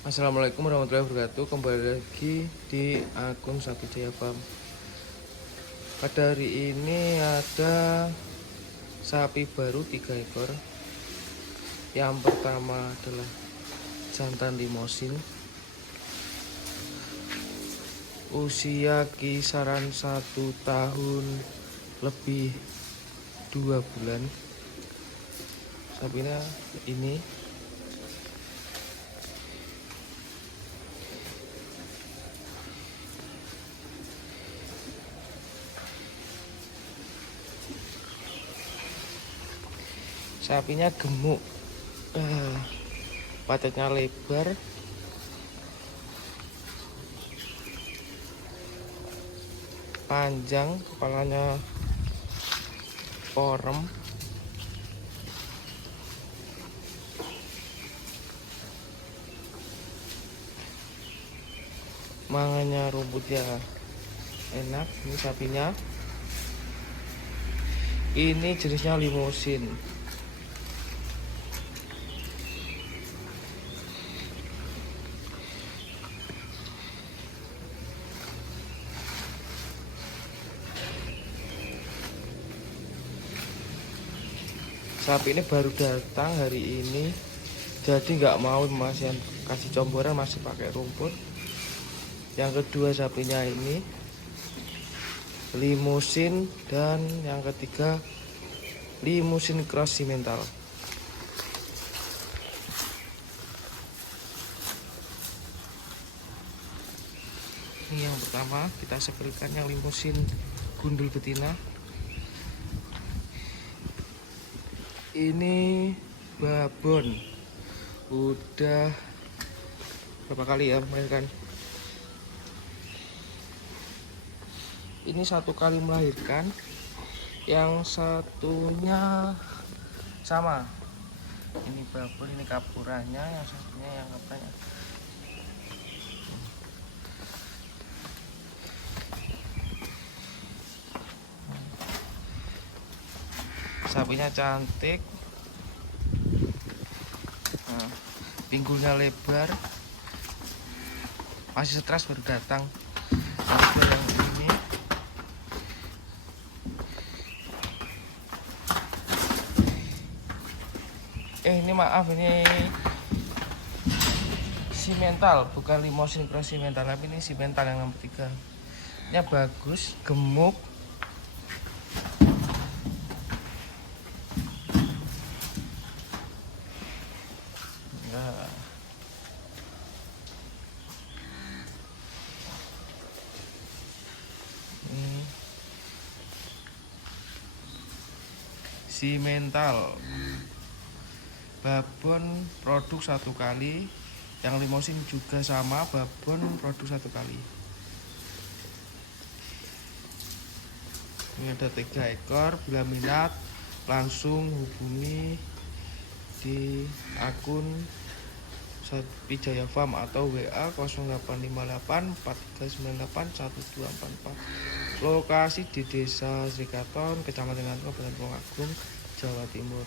Assalamualaikum warahmatullahi wabarakatuh. Kembali lagi di akun Sapi Jaya Farm. Pada hari ini ada sapi baru 3 ekor. Yang pertama adalah jantan limosin, usia kisaran 1 tahun lebih 2 bulan. Sapinya ini sapinya gemuk, patenya lebar, panjang, kepalanya orem, mangannya rumput ya enak. Ini sapinya, ini jenisnya limosin. Sapi ini baru datang hari ini, jadi nggak mau masih kasih comboran, masih pakai rumput. Yang kedua sapinya ini limosin, dan yang ketiga limosin cross simental. Ini yang pertama, kita sepertikan yang limosin gundul betina. Ini babon, udah berapa kali ya melahirkan. Ini 1 kali melahirkan, yang satunya sama. Ini babon, ini kapurannya, yang satunya yang katanya. Sapinya cantik, pinggulnya lebar, masih stres baru datang. Yang ini maaf, ini simental, bukan limosin cross simental, tapi ini simental yang nomor 3. Ini bagus, gemuk. Nah, ini simental. Babon produk 1 kali, yang limosin juga sama, babon produk 1 kali. Ini ada 3 ekor. Bila minat langsung hubungi di akun Sapi Jaya Farm atau WA 0858 4398 1244. Lokasi di Desa Srikaton, Kecamatan Kabupaten Tulungagung, Jawa Timur.